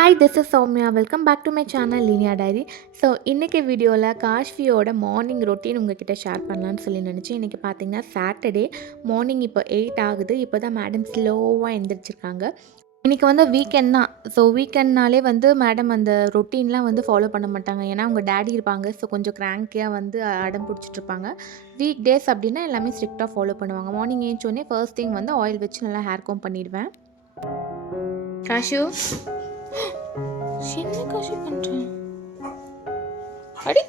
Hi, this is Soumya. Welcome back to my channel லீனியா diary. So இன்றைக்கி வீடியோவில் காஷ்வியோட மார்னிங் ரொட்டீன் உங்ககிட்ட ஷேர் பண்ணலான்னு சொல்லி நினச்சேன். இன்றைக்கி பார்த்தீங்கன்னா சாட்டர்டே மார்னிங் இப்போ 8 ஆகுது. இப்போ தான் மேடம் ஸ்லோவாக எழுந்திரிச்சிருக்காங்க. இன்றைக்கி வந்து வீக்கெண்ட் தான். ஸோ வீக்கெண்ட்னாலே வந்து மேடம் அந்த ரொட்டீன்லாம் வந்து ஃபாலோ பண்ண மாட்டாங்க. ஏன்னா அவங்க டேடி இருப்பாங்க. ஸோ கொஞ்சம் கிராங்கியாக வந்து அடம் பிடிச்சிட்ருப்பாங்க. வீக் டேஸ் அப்படின்னா எல்லாமே ஸ்ட்ரிக்டாக ஃபாலோ பண்ணுவாங்க. மார்னிங் ஏஞ்சோடனே ஃபர்ஸ்ட் திங் வந்து ஆயில் வச்சு நல்லா ஹேர் கோம் பண்ணிடுவேன். காஷு என்ன காஷு பண்ணுறேன் அடி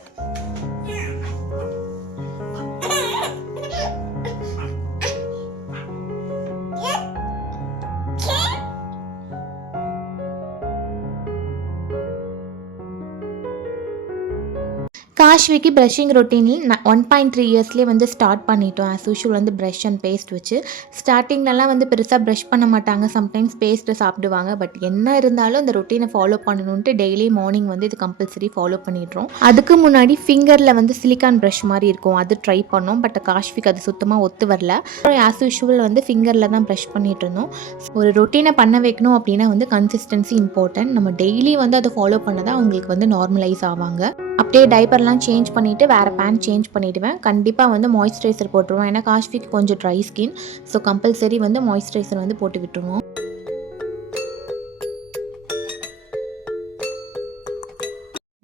காஷ்விக்கு ப்ரஷிங் ரொட்டீனில் 1.3 இயர்ஸ்லேயே வந்து ஸ்டார்ட் பண்ணிட்டோம். ஆஸ் யூஷுவல் வந்து ப்ரஷ் அண்ட் பேஸ்ட் வச்சு ஸ்டார்டிங்லலாம் வந்து பெருசாக ப்ரஷ் பண்ண மாட்டாங்க. சம்டைம்ஸ் பேஸ்ட்டு சாப்பிடுவாங்க. பட் என்ன இருந்தாலும் இந்த ரொட்டீனை ஃபாலோ பண்ணணுன்ட்டு டெய்லி மார்னிங் வந்து இது கம்பல்சரி ஃபாலோ பண்ணிடுறோம். அதுக்கு முன்னாடி ஃபிங்கரில் வந்து சிலிக்கான் ப்ரஷ் மாதிரி இருக்கும், அது ட்ரை பண்ணோம். பட் காஷ்விக்கு அது சுத்தமாக ஒத்து வரல. ஆஸ் யூஷுவல் வந்து ஃபிங்கரில் தான் ப்ரஷ் பண்ணிட்டு இருந்தோம். ஒரு ரொட்டீனை பண்ண வைக்கணும் அப்படின்னா வந்து கன்சிஸ்டன்சி இம்பார்ட்டன்ட். நம்ம டெய்லி வந்து அதை ஃபாலோ பண்ணதான் அவங்களுக்கு வந்து நார்மலைஸ் ஆவாங்க. அப்படியே டைப்பர்லாம் சேஞ்ச் பண்ணிவிட்டு வேறு பேண்ட் சேஞ்ச் பண்ணிவிடுவேன். கண்டிப்பாக வந்து மாய்ஸ்சரைசர் போட்டுருவோம். ஏன்னா காஷ்விக்கு கொஞ்சம் ட்ரை ஸ்கின். ஸோ கம்பல்சரி வந்து மாய்ஸ்சரைசர் வந்து போட்டு விட்டுருவோம்.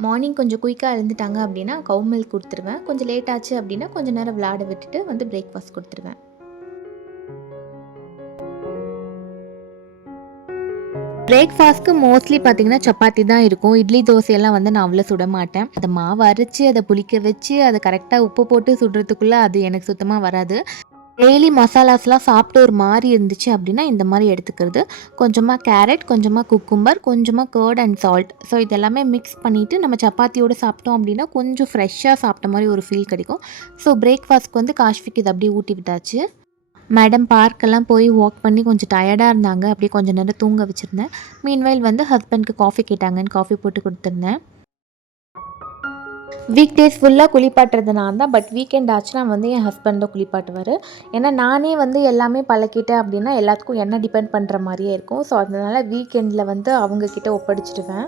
மார்னிங் கொஞ்சம் குயிக்காக எழுந்துட்டாங்க அப்படின்னா கவு மில்க் கொடுத்துருவேன். கொஞ்சம் லேட் ஆச்சு அப்படின்னா கொஞ்சம் நேரம் விளையாட விட்டுட்டு வந்து பிரேக்ஃபாஸ்ட் கொடுத்துருவேன். பிரேக்ஃபாஸ்ட்க்கு மோஸ்ட்லி பார்த்தீங்கன்னா சப்பாத்தி தான் இருக்கும். இட்லி தோசையெல்லாம் வந்து நான் அவ்வளோ சுட மாட்டேன். அதை மாவு அரைச்சி அதை புளிக்க வச்சு அதை கரெக்டாக உப்பு போட்டு சுடுறதுக்குள்ளே அது எனக்கு சுத்தமாக வராது. டெய்லி மசாலாஸ்லாம் சாப்பிட்டு ஒரு மாதிரி இருந்துச்சு அப்படின்னா இந்த மாதிரி எடுத்துக்கிறது. கொஞ்சமாக கேரட், கொஞ்சமாக குக்கும்பர், கொஞ்சமாக கர்ட் அண்ட் சால்ட். ஸோ இதெல்லாமே மிக்ஸ் பண்ணிவிட்டு நம்ம சப்பாத்தியோடு சாப்பிட்டோம் அப்படின்னா கொஞ்சம் ஃப்ரெஷ்ஷாக சாப்பிட்ட மாதிரி ஒரு ஃபீல் கிடைக்கும். ஸோ பிரேக்ஃபாஸ்ட்க்கு வந்து காஷ்விக்கு இது அப்படியே ஊட்டி விட்டாச்சு. மேடம் பார்க்கெல்லாம் போய் வாக் பண்ணி கொஞ்சம் டயர்டாக இருந்தாங்க. அப்படியே கொஞ்சம் நேரம் தூங்க வச்சுருந்தேன். மீன்வைல் வந்து ஹஸ்பண்ட்க்கு காஃபி கேட்டாங்கன்னு காஃபி போட்டு கொடுத்துருந்தேன். வீக் டேஸ் ஃபுல்லாக குளிப்பாட்டுறது நான் தான். பட் வீக்கெண்ட் ஆச்சுன்னா வந்து என் ஹஸ்பண்ட் தான் குளிப்பாட்டுவார். ஏன்னா நானே வந்து எல்லாமே பழக்கிட்டேன் அப்படின்னா எல்லாத்துக்கும் என்ன டிபெண்ட் பண்ணுற மாதிரியே இருக்கும். ஸோ அதனால் வீக்கெண்டில் வந்து அவங்கக்கிட்ட ஒப்படைச்சிடுவேன்.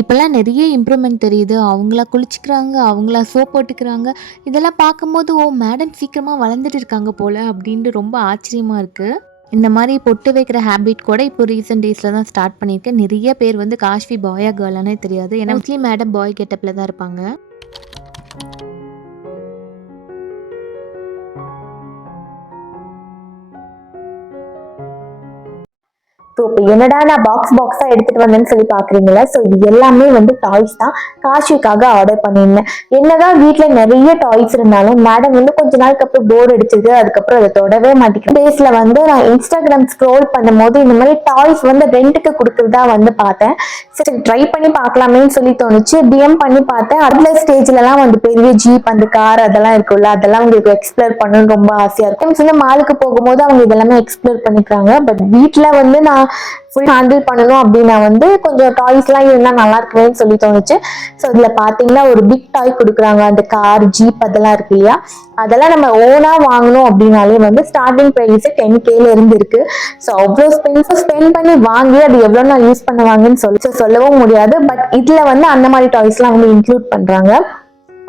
இப்போல்லாம் நிறைய இம்ப்ரூவ்மெண்ட் தெரியுது. அவங்களா குளிச்சுக்கிறாங்க, அவங்களா சோப் போட்டுக்கிறாங்க. இதெல்லாம் பார்க்கும்போது மேடம் சீக்கிரமாக வளர்ந்துட்டு இருக்காங்க போல் அப்படின்ட்டு ரொம்ப ஆச்சரியமாக இருக்குது. இந்த மாதிரி பொட்டு வைக்கிற ஹேபிட் கூட இப்போ ரீசெண்ட் டேஸில் தான் ஸ்டார்ட் பண்ணியிருக்கேன். நிறைய பேர் வந்து காஷ்வி பாயா கேர்ளானே தெரியாது. ஏன்னா மோஸ்ட்லி மேடம் பாய் கெட்டப்பில் தான் இருப்பாங்க. ஸோ இப்போ என்னடா நான் பாக்ஸாக எடுத்துகிட்டு வந்தேன்னு சொல்லி பார்க்குறீங்களா? ஸோ இது எல்லாமே வந்து டாய்ஸ் தான். காஷ்விக்காக ஆர்டர் பண்ணியிருந்தேன். என்னதான் வீட்டில் நிறைய டாய்ஸ் இருந்தாலும் மேடம் வந்து கொஞ்ச நாளுக்கு அப்புறம் போர் அடிச்சது. அதுக்கப்புறம் அதை தொடவே மாட்டேங்கிறேன். டேஸில் வந்து நான் இன்ஸ்டாகிராம் ஸ்க்ரோல் பண்ணும்போது இந்த மாதிரி டாய்ஸ் வந்து ரெண்ட்டுக்கு கொடுக்குறதா வந்து பார்த்தேன். சரி ட்ரை பண்ணி பார்க்கலாமேன்னு சொல்லி தோணுச்சு. டிஎம் பண்ணி பார்த்தேன். அடுத்த ஸ்டேஜ்லலாம் வந்து பெரிய ஜீப் அந்த கார் அதெல்லாம் இருக்குல்ல, அதெல்லாம் உங்களுக்கு எக்ஸ்ப்ளோர் பண்ணணும்னு ரொம்ப ஆசையாக இருக்கும். வந்து மாலுக்கு போகும்போது அவங்க இதெல்லாமே எக்ஸ்ப்ளோர் பண்ணிக்கிறாங்க. பட் வீட்டில் வந்து நான் ஃபுல் ஹேண்டில் பண்ணணும் அப்படின்னா வந்து கொஞ்சம் டாய்ஸ்லாம் இருந்தால் நல்லா இருக்குன்னு சொல்லி தோணுச்சு. ஸோ இதில் பார்த்தீங்கன்னா ஒரு பிக் டாய் கொடுக்குறாங்க. அந்த கார் ஜீப் அதெல்லாம் இருக்கு இல்லையா, அதெல்லாம் நம்ம ஓனாக வாங்கணும் அப்படின்னாலே வந்து ஸ்டார்டிங் ப்ரைஸ் 10K இருந்து இருக்கு. ஸோ அவ்வளோ ஸ்பெண்ட் பண்ணி வாங்கி அது எவ்வளோ நான் யூஸ் பண்ணுவாங்கன்னு சொல்லவும் முடியாது. பட் இதில் வந்து அந்த மாதிரி டாய்ஸ்லாம் வந்து இன்க்ளூட் பண்ணுறாங்க.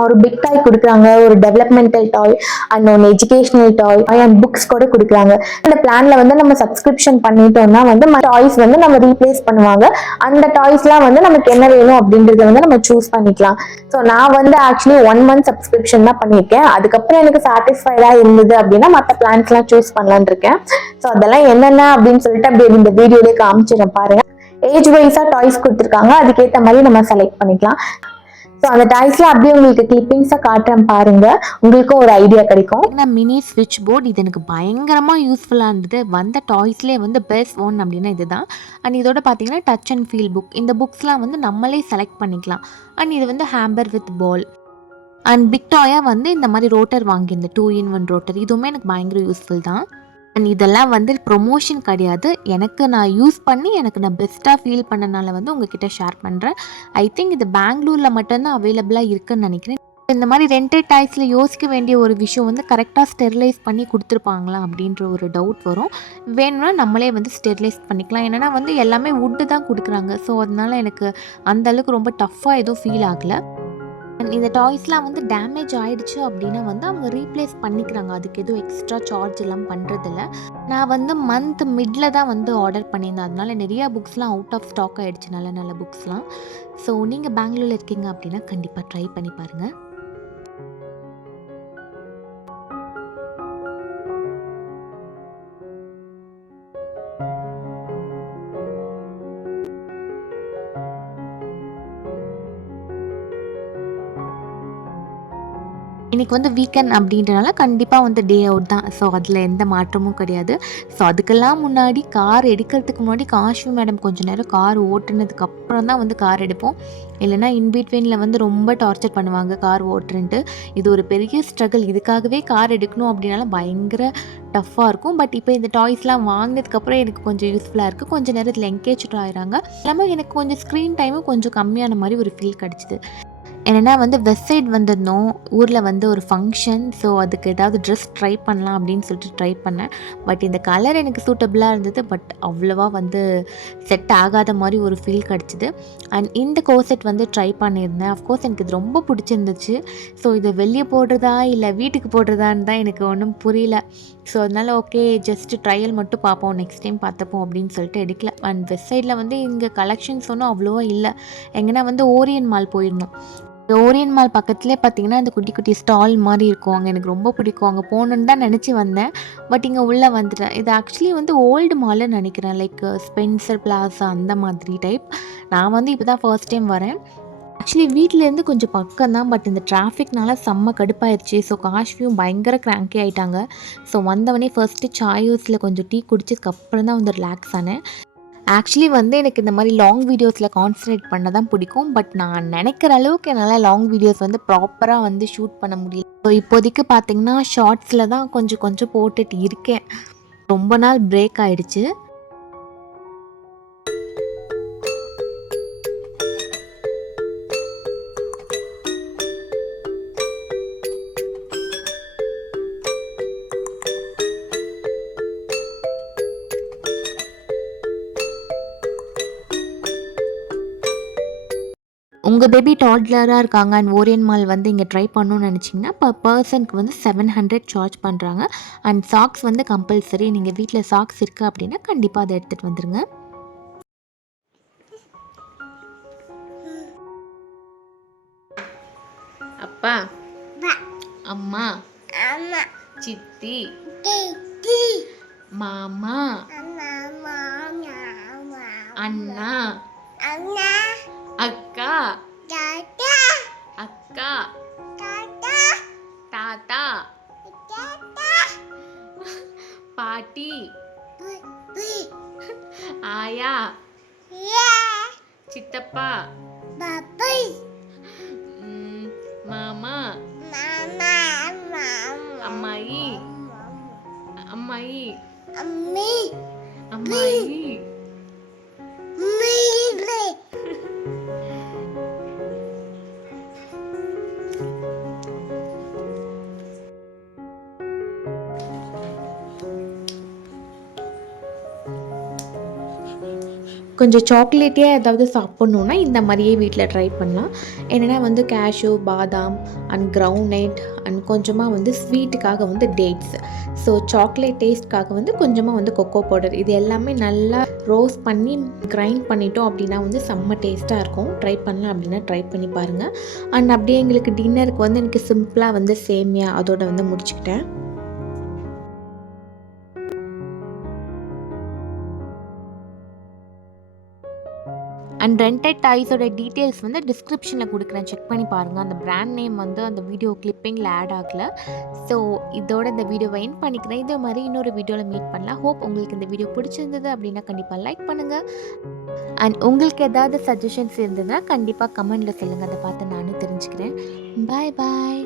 ஒரு பிக் டாய் கொடுக்குறாங்க, ஒரு டெவலப்மெண்டல் டாய் அண்ட் ஒன்று எஜுகேஷனல் டாய் அண்ட் புக்ஸ் கூட கொடுக்குறாங்க. இந்த பிளான்ல வந்து நம்ம சப்ஸ்கிரிப்ஷன் பண்ணிட்டோம்னா வந்து டாய்ஸ் வந்து நம்ம ரீப்ளேஸ் பண்ணுவாங்க. அந்த டாய்ஸ்லாம் வந்து நமக்கு என்ன வேணும் அப்படின்றத வந்து நம்ம சூஸ் பண்ணிக்கலாம். ஸோ நான் வந்து ஆக்சுவலி 1 month சப்ஸ்கிரிப்ஷன் தான் பண்ணியிருக்கேன். அதுக்கப்புறம் எனக்கு சாட்டிஸ்ஃபைடாக இருந்தது அப்படின்னா மற்ற பிளான்ஸ்லாம் சூஸ் பண்ணலான் இருக்கேன். ஸோ அதெல்லாம் என்னென்ன அப்படின்னு சொல்லிட்டு அப்படியே இந்த வீடியோலேயே காமிச்சிடறேன் பாருங்க. ஏஜ் வைஸாக டாய்ஸ் கொடுத்துருக்காங்க, அதுக்கேற்ற மாதிரி நம்ம செலக்ட் பண்ணிக்கலாம். ஸோ அந்த டாய்ஸ்ல அப்படியே உங்களுக்கு கிளிப்பிங்ஸாக காட்டுறேன் பாருங்க, உங்களுக்கும் ஒரு ஐடியா கிடைக்கும். மினி ஸ்விட்ச் போர்டு இது எனக்கு பயங்கரமாக யூஸ்ஃபுல்லாக இருந்தது. வந்த டாய்ஸ்லேயே வந்து பெஸ்ட் ஒன் அப்படின்னா இதுதான். அண்ட் இதோட பார்த்தீங்கன்னா டச் அண்ட் ஃபீல் புக், இந்த புக்ஸ்லாம் வந்து நம்மளே செலக்ட் பண்ணிக்கலாம். அண்ட் இது வந்து hamper with ball and big டாயாக வந்து இந்த மாதிரி ரோட்டர் வாங்கியிருந்தேன். 2-in-1 rotor. இதுவுமே எனக்கு பயங்கர யூஸ்ஃபுல் தான். அண்ட் இதெல்லாம் வந்து ப்ரொமோஷன் கிடையாது, எனக்கு நான் யூஸ் பண்ணி எனக்கு நான் பெஸ்ட்டாக ஃபீல் பண்ணனால வந்து உங்ககிட்ட ஷேர் பண்ணுறேன். ஐ திங்க் இது பெங்களூரில் மட்டும்தான் அவைலபிளாக இருக்குன்னு நினைக்கிறேன். இந்த மாதிரி ரெண்டட் டாய்ஸில் யோசிக்க வேண்டிய ஒரு விஷயம் வந்து கரெக்டாக ஸ்டெரிலைஸ் பண்ணி கொடுத்துருப்பாங்களா அப்படின்ற ஒரு டவுட் வரும். வேணும்னா நம்மளே வந்து ஸ்டெரிலைஸ் பண்ணிக்கலாம். ஏன்னா வந்து எல்லாமே வுட்டு தான் கொடுக்குறாங்க. ஸோ அதனால எனக்கு அந்தளவுக்கு ரொம்ப டஃப்பாக எதுவும் ஃபீல் ஆகலை. இந்த டாய்ஸ்லாம் வந்து டேமேஜ் ஆகிடுச்சு அப்படின்னா வந்து அவங்க ரீப்ளேஸ் பண்ணிக்கிறாங்க. அதுக்கு எதுவும் எக்ஸ்ட்ரா சார்ஜ் எல்லாம் பண்ணுறதில்ல. நான் வந்து மந்த் மிடில் தான் வந்து ஆர்டர் பண்ணியிருந்தேன். அதனால நிறையா புக்ஸ்லாம் அவுட் ஆஃப் ஸ்டாக் ஆகிடுச்சு, நல்ல நல்ல புக்ஸ்லாம். ஸோ நீங்கள் பெங்களூரில் இருக்கீங்க அப்படின்னா கண்டிப்பாக ட்ரை பண்ணி பாருங்கள். இன்றைக்கி வந்து வீக்கெண்ட் அப்படின்றனால கண்டிப்பாக வந்து டே அவுட் தான். ஸோ அதில் எந்த மாற்றமும் கிடையாது. ஸோ அதுக்கெல்லாம் முன்னாடி கார் எடுக்கிறதுக்கு முன்னாடி காஷ்மி மேடம் கொஞ்சம் நேரம் கார் ஓட்டுனதுக்கப்புறம் தான் வந்து கார் எடுப்போம். இல்லைனா இன்பிட்வீனில் வந்து ரொம்ப டார்ச்சர் பண்ணுவாங்க கார் ஓட்டுறன்ட்டு. இது ஒரு பெரிய ஸ்ட்ரகிள். இதுக்காகவே கார் எடுக்கணும் அப்படின்னாலும் பயங்கர டஃப்பாக இருக்கும். பட் இப்போ இந்த டாய்ஸ்லாம் வாங்கினதுக்கப்புறம் எனக்கு கொஞ்சம் யூஸ்ஃபுல்லாக இருக்குது. கொஞ்சம் நேரத்தில் என்கேஜ் ஆகிறாங்க. இல்லாமல் எனக்கு கொஞ்சம் ஸ்க்ரீன் டைமும் கொஞ்சம் கம்மியான மாதிரி ஒரு ஃபீல் கிடச்சிது. என்னென்னா வந்து வெஸ்ட் சைட் வந்திருந்தோம். ஊரில் வந்து ஒரு ஃபங்க்ஷன். ஸோ அதுக்கு ஏதாவது ட்ரெஸ் ட்ரை பண்ணலாம் அப்படின்னு சொல்லிட்டு ட்ரை பண்ணேன். பட் இந்த கலர் எனக்கு சூட்டபுளாக இருந்தது. பட் அவ்வளோவா வந்து செட் ஆகாத மாதிரி ஒரு ஃபீல் கிடச்சிது. அண்ட் இந்த கோசெட் வந்து ட்ரை பண்ணியிருந்தேன். அஃப்கோர்ஸ் எனக்கு இது ரொம்ப பிடிச்சிருந்துச்சு. ஸோ இதை வெளியே போடுறதா இல்லை வீட்டுக்கு போடுறதான்னு தான் எனக்கு ஒன்றும் புரியல. ஸோ அதனால் ஓகே, ஜஸ்ட்டு ட்ரையல் மட்டும் பார்ப்போம், நெக்ஸ்ட் டைம் பார்த்துப்போம் அப்படின்னு சொல்லிட்டு எடுக்கல. அண்ட் வெஸ்ட் சைடில் வந்து இங்கே கலெக்ஷன்ஸ் ஒன்றும் அவ்வளோவா இல்லை. எங்கன்னா வந்து ஓரியன் மால் போயிருந்தோம். ஓரியன் மால் பக்கத்துலேயே பார்த்தீங்கன்னா இந்த குட்டி குட்டி ஸ்டால் மாதிரி இருக்கும். அங்கே எனக்கு ரொம்ப பிடிக்கும். அங்கே போகணுன்னு தான் நினச்சி வந்தேன். பட் இங்கே உள்ளே வந்துட்டேன். இது ஆக்சுவலி வந்து ஓல்டு மால்னு நினைக்கிறேன். லைக் ஸ்பென்சர் பிளாஸா அந்த மாதிரி டைப். நான் வந்து இப்போ தான் ஃபர்ஸ்ட் டைம் வரேன். ஆக்சுவலி வீட்டிலேருந்து கொஞ்சம் பக்கம் தான். பட் இந்த டிராஃபிக்னால செம்ம கடுப்பாயிருச்சு. ஸோ காஷ்மியும் பயங்கர கிராங்கி ஆகிட்டாங்க. ஸோ வந்தவொடனே ஃபர்ஸ்ட்டு சாய் ஹவுஸில் கொஞ்சம் டீ குடிச்சதுக்கப்புறம் தான் வந்து ரிலாக்ஸ் ஆனேன். ஆக்சுவலி வந்து எனக்கு இந்த மாதிரி லாங் வீடியோஸில் கான்சன்ட்ரேட் பண்ண தான் பிடிக்கும். பட் நான் நினைக்கிற அளவுக்கு என்னால் லாங் வீடியோஸ் வந்து ப்ராப்பராக வந்து ஷூட் பண்ண முடியல. ஸோ இப்போதைக்கு பார்த்திங்கன்னா ஷார்ட்ஸில் தான் கொஞ்சம் கொஞ்சம் போட்டுட்டு இருக்கேன். ரொம்ப நாள் பிரேக் ஆகிடுச்சு. உங்கள் பேபி டாட்லராக இருக்காங்க அண்ட் ஓரியன் மால் வந்து இங்கே ட்ரை பண்ணணும்னு நினச்சிங்கன்னா பர் பர்சனுக்கு வந்து 700 சார்ஜ் பண்ணுறாங்க. அண்ட் சாக்ஸ் வந்து கம்பல்சரி. நீங்கள் வீட்டில் சாக்ஸ் இருக்குது அப்படின்னா கண்டிப்பாக அதை எடுத்துகிட்டு வந்துடுங்க. அப்பா, அம்மா, சித்தி, மாமா, அண்ணா, அக்கா, அக்கா, தாத்தா, பாட்டி, ஆயா, சித்தப்பா, மாமா, அம்மாயி, அம்மாயி, அம்மாயி. கொஞ்சம் சாக்லேட்டியாக ஏதாவது சாப்பிட்ணுன்னா இந்த மாதிரியே வீட்டில் ட்ரை பண்ணலாம். என்னென்னா வந்து கேஷ்யூ, பாதாம் அண்ட் கிரவுண்ட்நட் அண்ட் கொஞ்சமாக வந்து ஸ்வீட்டுக்காக வந்து டேட்ஸ். ஸோ சாக்லேட் டேஸ்ட்காக வந்து கொஞ்சமாக வந்து கொக்கோ பவுடர். இது எல்லாமே நல்லா ரோஸ்ட் பண்ணி கிரைண்ட் பண்ணிட்டோம் அப்படின்னா வந்து செம்ம டேஸ்ட்டாக இருக்கும். ட்ரை பண்ணலாம் அப்படின்னா ட்ரை பண்ணி பாருங்கள். அண்ட் அப்படியே எங்களுக்கு டின்னருக்கு வந்து எனக்கு சிம்பிளாக வந்து சேமியா அதோட வந்து முடிச்சுக்கிட்டேன். அண்ட் ரெண்டட் டாய்ஸோட டீட்டெயில்ஸ் வந்து டிஸ்கிரிப்ஷனில் கொடுக்குறேன், செக் பண்ணி பாருங்கள். அந்த பிராண்ட் நேம் வந்து அந்த வீடியோ கிளிப்பிங்கில் ஆட் ஆகலை. ஸோ இதோட இந்த வீடியோவை எண்ட் பண்ணிக்கிறேன். இதே மாதிரி இன்னொரு வீடியோவில் மீட் பண்ணலாம். ஹோப் உங்களுக்கு இந்த வீடியோ பிடிச்சிருந்தது அப்படின்னா கண்டிப்பாக லைக் பண்ணுங்கள். அண்ட் உங்களுக்கு ஏதாவது சஜஷன்ஸ் இருந்ததுன்னா கண்டிப்பாக கமெண்டில் சொல்லுங்கள். அதை பார்த்து நானும் தெரிஞ்சுக்கிறேன். பாய் பாய்.